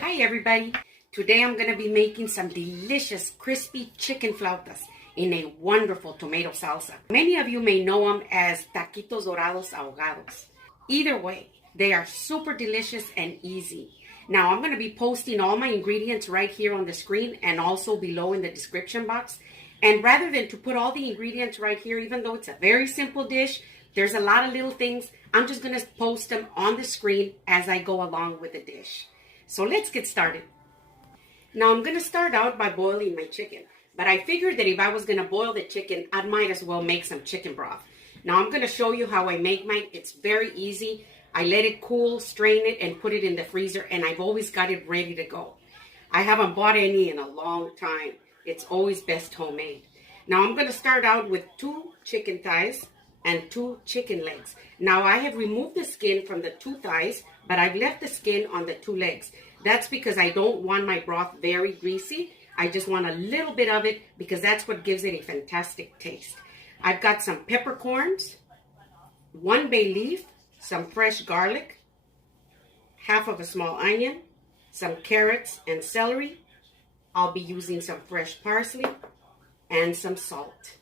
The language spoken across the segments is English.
Hi everybody! Today I'm going to be making some delicious crispy chicken flautas in a wonderful tomato salsa. Many of you may know them as taquitos dorados ahogados. Either way, they are super delicious and easy. Now I'm going to be posting all my ingredients right here on the screen and also below in the description box. And rather than to put all the ingredients right here, even though it's a very simple dish, there's a lot of little things, I'm just going to post them on the screen as I go along with the dish. So let's get started. Now I'm going to start out by boiling my chicken. But I figured that if I was going to boil the chicken, I might as well make some chicken broth. Now I'm going to show you how I make mine. It's very easy. I let it cool, strain it, and put it in the freezer. And I've always got it ready to go. I haven't bought any in a long time. It's always best homemade. Now I'm going to start out with 2 chicken thighs and 2 chicken legs. Now I have removed the skin from the 2 thighs, but I've left the skin on the 2 legs. That's because I don't want my broth very greasy. I just want a little bit of it because that's what gives it a fantastic taste. I've got some peppercorns, 1 bay leaf, some fresh garlic, half of a small onion, some carrots and celery. I'll be using some fresh parsley and some salt.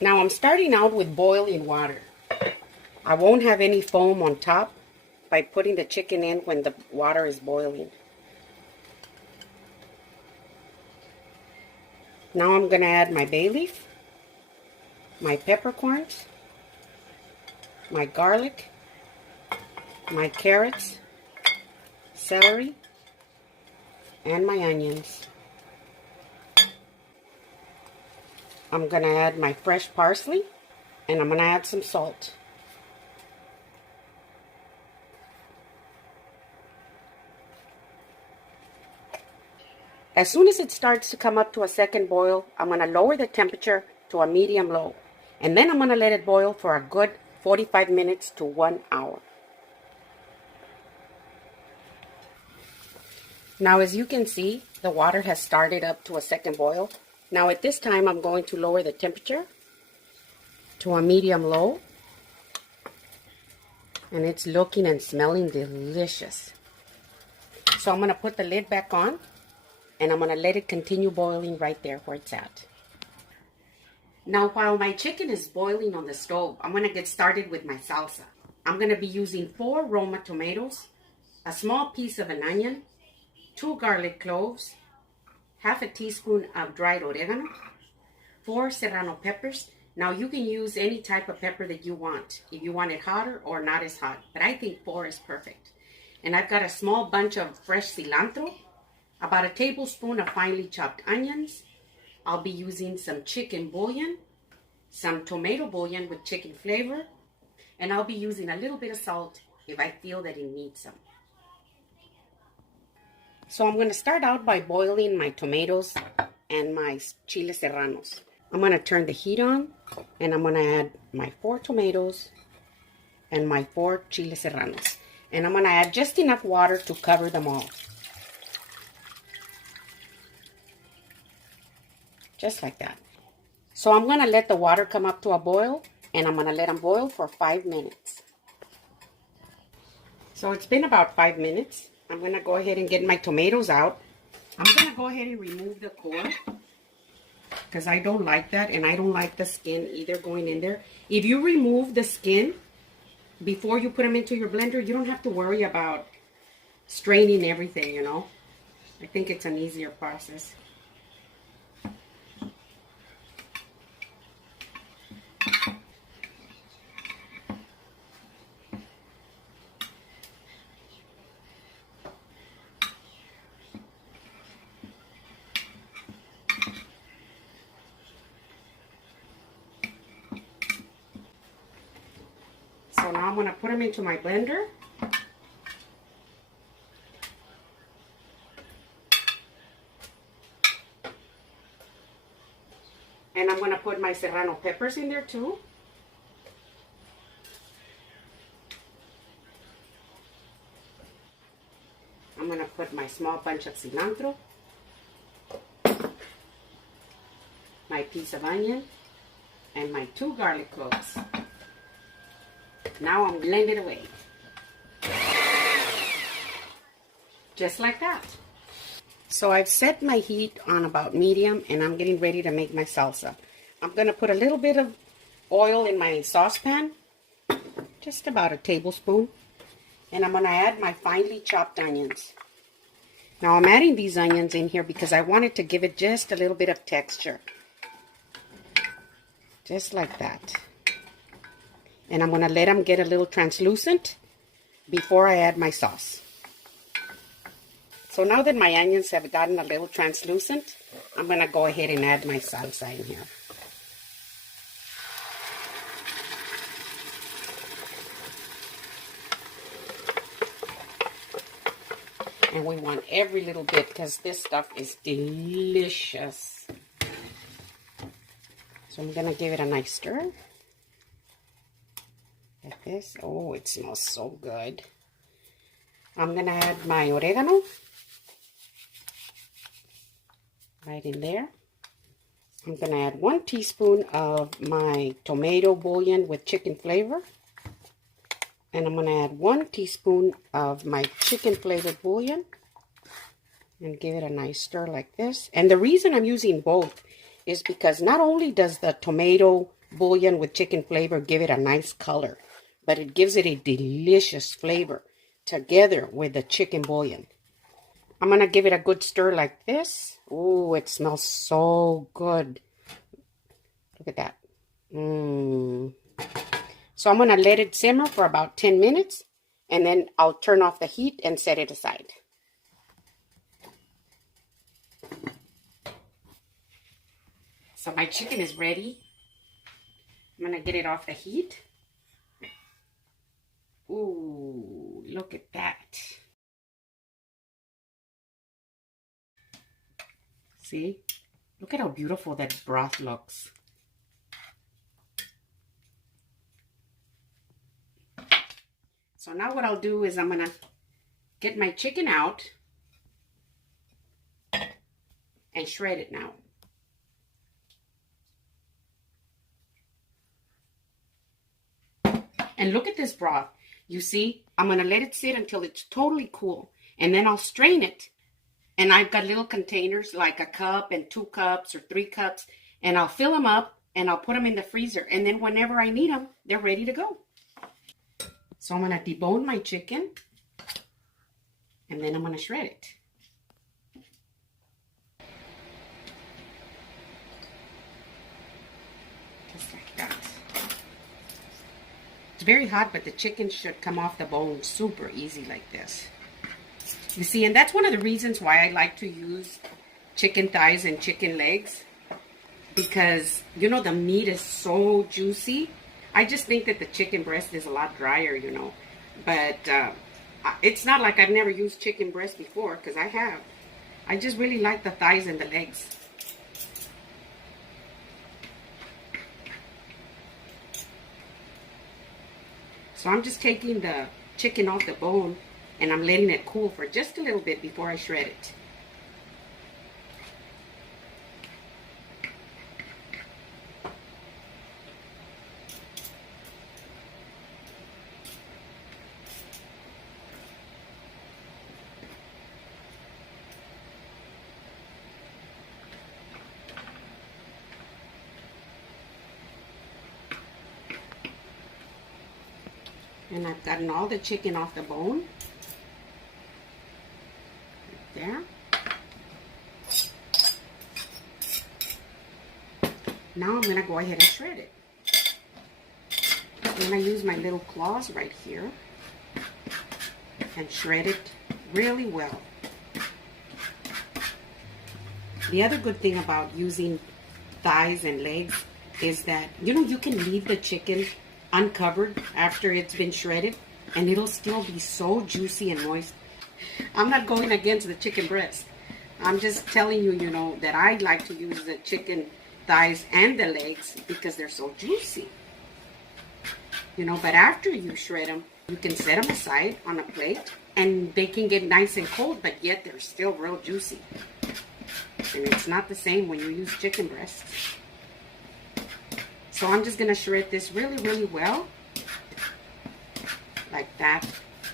Now I'm starting out with boiling water. I won't have any foam on top by putting the chicken in when the water is boiling. Now I'm going to add my bay leaf, my peppercorns, my garlic, my carrots, celery, and my onions. I'm going to add my fresh parsley, and I'm going to add some salt. As soon as it starts to come up to a second boil, I'm going to lower the temperature to a medium-low. And then I'm going to let it boil for a good 45 minutes to 1 hour. Now as you can see, the water has started up to a second boil. Now at this time, I'm going to lower the temperature to a medium-low. And it's looking and smelling delicious. So I'm going to put the lid back on. And I'm going to let it continue boiling right there where it's at. Now while my chicken is boiling on the stove, I'm going to get started with my salsa. I'm going to be using 4 Roma tomatoes, a small piece of an onion, 2 garlic cloves, half a teaspoon of dried oregano, 4 serrano peppers. Now you can use any type of pepper that you want, if you want it hotter or not as hot, but I think 4 is perfect. And I've got a small bunch of fresh cilantro, about a tablespoon of finely chopped onions. I'll be using some chicken bouillon, some tomato bouillon with chicken flavor, and I'll be using a little bit of salt if I feel that it needs some. So I'm going to start out by boiling my tomatoes and my chile serranos. I'm going to turn the heat on, and I'm going to add my 4 tomatoes and my 4 chile serranos. And I'm going to add just enough water to cover them all. Just like that. So I'm going to let the water come up to a boil, and I'm going to let them boil for 5 minutes. So it's been about 5 minutes. I'm going to go ahead and get my tomatoes out. I'm going to go ahead and remove the core because I don't like that, and I don't like the skin either going in there. If you remove the skin before you put them into your blender, you don't have to worry about straining everything, you know. I think it's an easier process. So now I'm going to put them into my blender. And I'm going to put my serrano peppers in there too. I'm going to put my small bunch of cilantro, my piece of onion, and my 2 garlic cloves. Now I'm blending it away. Just like that. So I've set my heat on about medium, and I'm getting ready to make my salsa. I'm going to put a little bit of oil in my saucepan, just about a tablespoon, and I'm going to add my finely chopped onions. Now I'm adding these onions in here because I wanted to give it just a little bit of texture. Just like that. And I'm going to let them get a little translucent before I add my sauce. So now that my onions have gotten a little translucent, I'm going to go ahead and add my salsa in here. And we want every little bit because this stuff is delicious. So I'm going to give it a nice stir. Like this. Oh, it smells so good. I'm going to add my oregano. Right in there. I'm going to add 1 teaspoon of my tomato bouillon with chicken flavor. And I'm going to add 1 teaspoon of my chicken flavored bouillon. And give it a nice stir like this. And the reason I'm using both is because not only does the tomato bouillon with chicken flavor give it a nice color, but it gives it a delicious flavor together with the chicken bouillon. I'm going to give it a good stir like this. Oh, it smells so good. Look at that. So I'm going to let it simmer for about 10 minutes, and then I'll turn off the heat and set it aside. So my chicken is ready. I'm going to get it off the heat. Ooh, look at that. See? Look at how beautiful that broth looks. So now what I'll do is I'm going to get my chicken out and shred it now. And look at this broth. You see, I'm going to let it sit until it's totally cool. And then I'll strain it. And I've got little containers like a cup and 2 cups or 3 cups. And I'll fill them up and I'll put them in the freezer. And then whenever I need them, they're ready to go. So I'm going to debone my chicken. And then I'm going to shred it. Just like that. It's very hot, but the chicken should come off the bone super easy like this. You see, and that's one of the reasons why I like to use chicken thighs and chicken legs. Because, you know, the meat is so juicy. I just think that the chicken breast is a lot drier, you know. But it's not like I've never used chicken breast before, because I have. I just really like the thighs and the legs. So I'm just taking the chicken off the bone and I'm letting it cool for just a little bit before I shred it. And I've gotten all the chicken off the bone. Right there. Now I'm going to go ahead and shred it. I'm going to use my little claws right here and shred it really well. The other good thing about using thighs and legs is that, you know, you can leave the chicken uncovered after it's been shredded and it'll still be so juicy and moist. I'm not going against the chicken breast. I'm just telling you, you know, that I like to use the chicken thighs and the legs because they're so juicy. You know, but after you shred them, you can set them aside on a plate and they can get nice and cold, but yet they're still real juicy. And it's not the same when you use chicken breasts. So I'm just going to shred this really, really well, like that,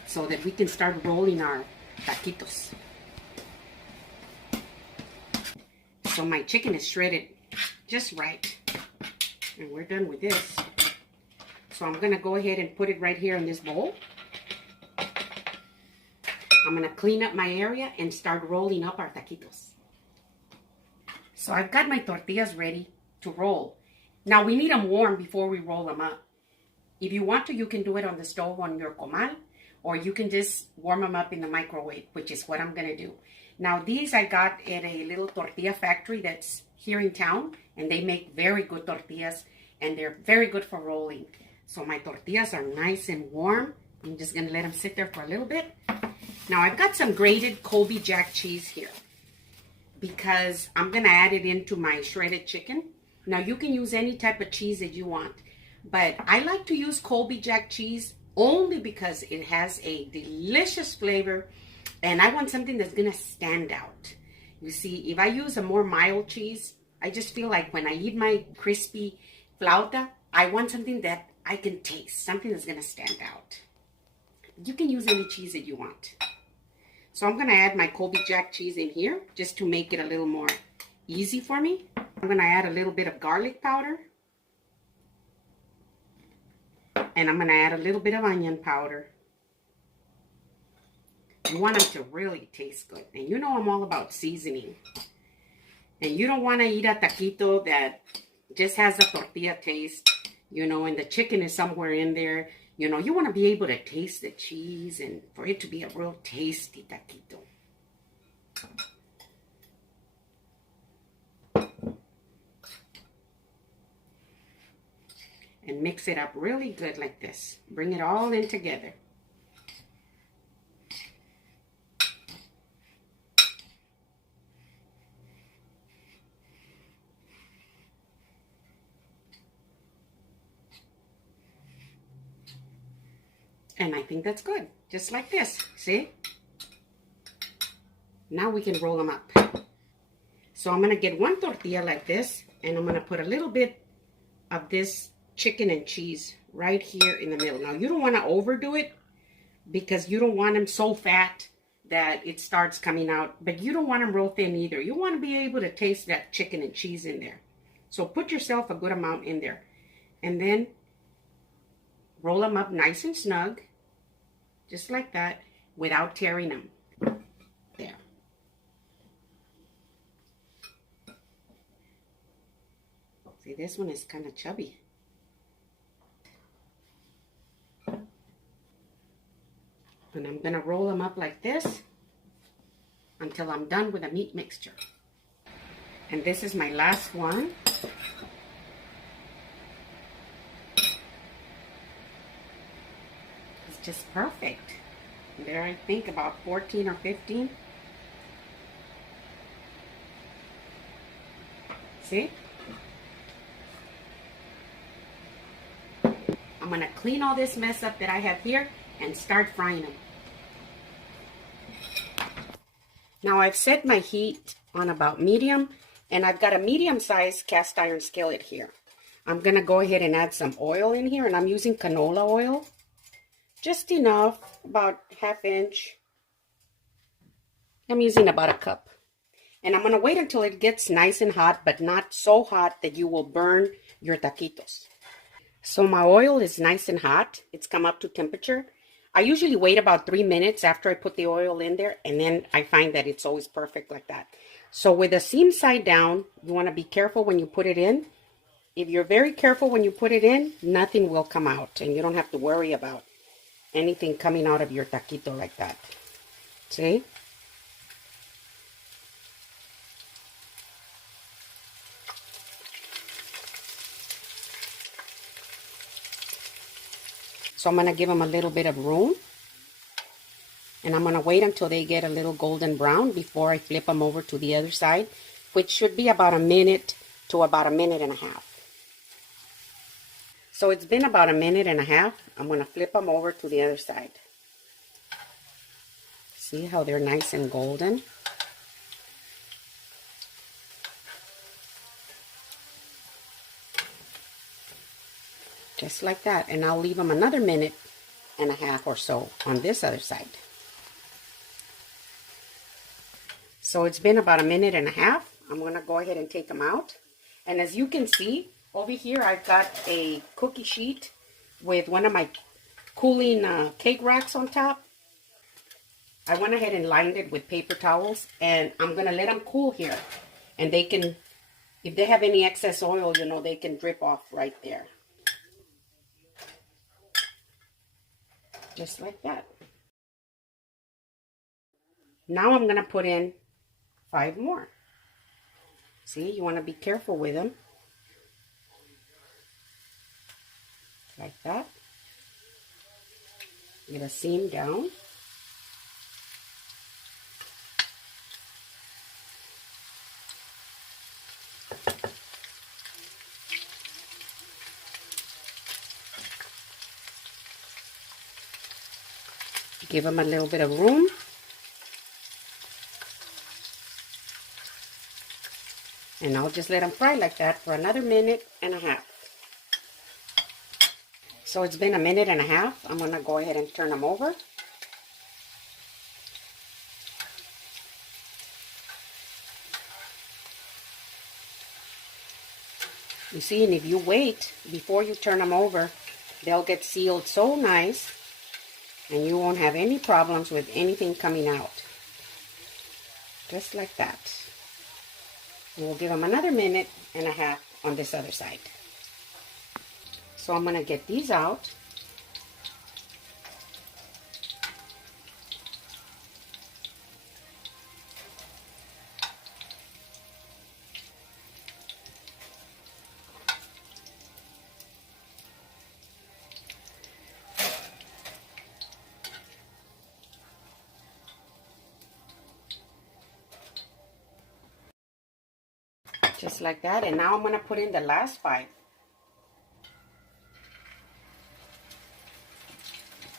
so that we can start rolling our taquitos. So my chicken is shredded just right. And we're done with this. So I'm going to go ahead and put it right here in this bowl. I'm going to clean up my area and start rolling up our taquitos. So I've got my tortillas ready to roll. Now we need them warm before we roll them up. If you want to, you can do it on the stove on your comal, or you can just warm them up in the microwave, which is what I'm going to do. Now these I got at a little tortilla factory that's here in town, and they make very good tortillas, and they're very good for rolling. So my tortillas are nice and warm. I'm just going to let them sit there for a little bit. Now I've got some grated Colby Jack cheese here because I'm going to add it into my shredded chicken. Now you can use any type of cheese that you want, but I like to use Colby Jack cheese only because it has a delicious flavor, and I want something that's going to stand out. You see, if I use a more mild cheese, I just feel like when I eat my crispy flauta, I want something that I can taste, something that's going to stand out. You can use any cheese that you want. So I'm going to add my Colby Jack cheese in here just to make it a little more easy for me. I'm going to add a little bit of garlic powder. And I'm going to add a little bit of onion powder. You want them to really taste good. And you know I'm all about seasoning. And you don't want to eat a taquito that just has a tortilla taste, you know, and the chicken is somewhere in there. You know, you want to be able to taste the cheese and for it to be a real tasty taquito. And mix it up really good like this. Bring it all in together. And I think that's good. Just like this. See? Now we can roll them up. So I'm going to get one tortilla like this. And I'm going to put a little bit of this chicken and cheese right here in the middle. Now you don't want to overdo it because you don't want them so fat that it starts coming out. But you don't want them real thin either. You want to be able to taste that chicken and cheese in there. So put yourself a good amount in there. And then roll them up nice and snug. Just like that, without tearing them. There. See, this one is kind of chubby. And I'm going to roll them up like this until I'm done with the meat mixture. And this is my last one. Just perfect. There, I think about 14 or 15. See? I'm going to clean all this mess up that I have here and start frying them. Now I've set my heat on about medium, and I've got a medium-sized cast iron skillet here. I'm going to go ahead and add some oil in here, and I'm using canola oil. Just enough, about ½ inch. I'm using about a cup. And I'm going to wait until it gets nice and hot, but not so hot that you will burn your taquitos. So my oil is nice and hot. It's come up to temperature. I usually wait about 3 minutes after I put the oil in there, and then I find that it's always perfect like that. So with the seam side down, you want to be careful when you put it in. If you're very careful when you put it in, nothing will come out, and you don't have to worry about anything coming out of your taquito like that. See? So I'm going to give them a little bit of room. And I'm going to wait until they get a little golden brown before I flip them over to the other side, which should be about a minute to about a minute and a half. So it's been about a minute and a half. I'm going to flip them over to the other side. See how they're nice and golden? Just like that. And I'll leave them another minute and a half or so on this other side. So it's been about a minute and a half. I'm going to go ahead and take them out. And as you can see, over here I've got a cookie sheet with one of my cooling cake racks on top. I went ahead and lined it with paper towels, and I'm going to let them cool here. And they can, if they have any excess oil, you know, they can drip off right there. Just like that. Now I'm going to put in 5 more. See, you want to be careful with them. Like that. Get a seam down. Give them a little bit of room. And I'll just let them fry like that for another 1.5 minutes. So it's been 1.5 minutes. I'm going to go ahead and turn them over. You see, and if you wait before you turn them over, they'll get sealed so nice, and you won't have any problems with anything coming out. Just like that. And we'll give them another 1.5 minutes on this other side. So I'm going to get these out. Just like that. And now I'm going to put in the last 5.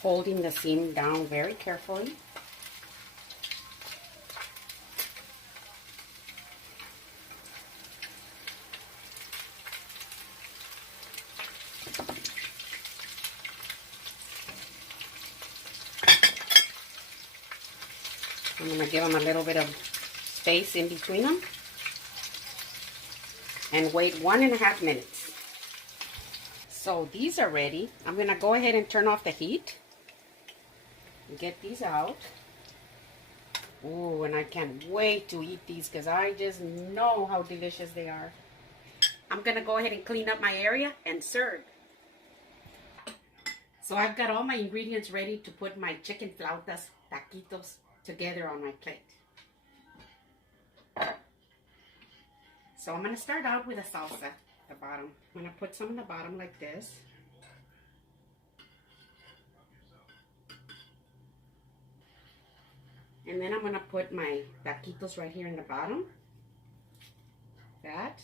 Holding the seam down very carefully. I'm going to give them a little bit of space in between them. And wait 1.5 minutes. So these are ready. I'm going to go ahead and turn off the heat. Get these out. Ooh, and I can't wait to eat these because I just know how delicious they are. I'm going to go ahead and clean up my area and serve. So I've got all my ingredients ready to put my chicken flautas, taquitos, together on my plate. So I'm going to start out with a salsa at the bottom. I'm going to put some in the bottom like this. And then I'm going to put my taquitos right here in the bottom. That.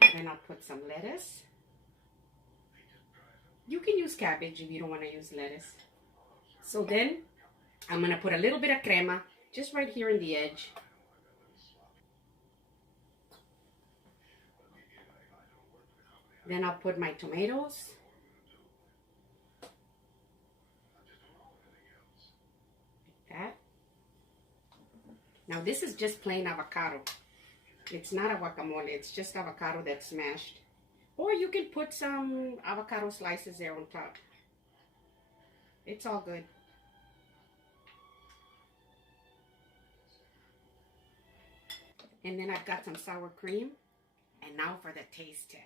Then I'll put some lettuce. You can use cabbage if you don't want to use lettuce. So then I'm going to put a little bit of crema just right here in the edge. Then I'll put my tomatoes. Like that. Now this is just plain avocado. It's not a guacamole, it's just avocado that's smashed. Or you can put some avocado slices there on top. It's all good. And then I've got some sour cream. And now for the taste test.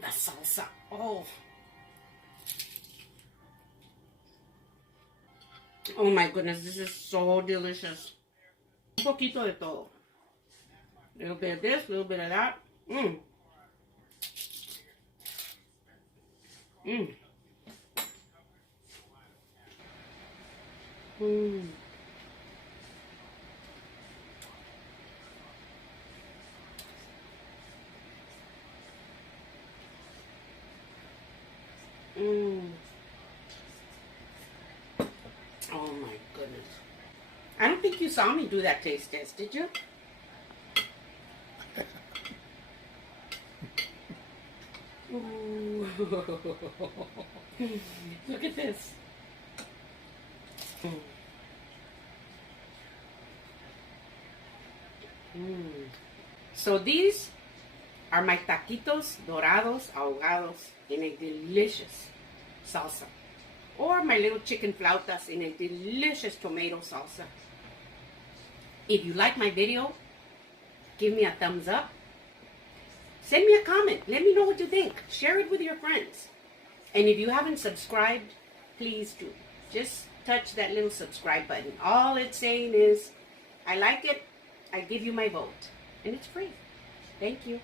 The salsa. Oh. Oh my goodness, this is so delicious. Un poquito de todo. A little bit of this, a little bit of that. Oh my goodness. I don't think you saw me do that taste test, did you? Ooh. Look at this. So these are my taquitos dorados ahogados in a delicious salsa. Or my little chicken flautas in a delicious tomato salsa. If you like my video, give me a thumbs up. Send me a comment. Let me know what you think. Share it with your friends. And if you haven't subscribed, please do. Just touch that little subscribe button. All it's saying is, I like it, I give you my vote. And it's free. Thank you.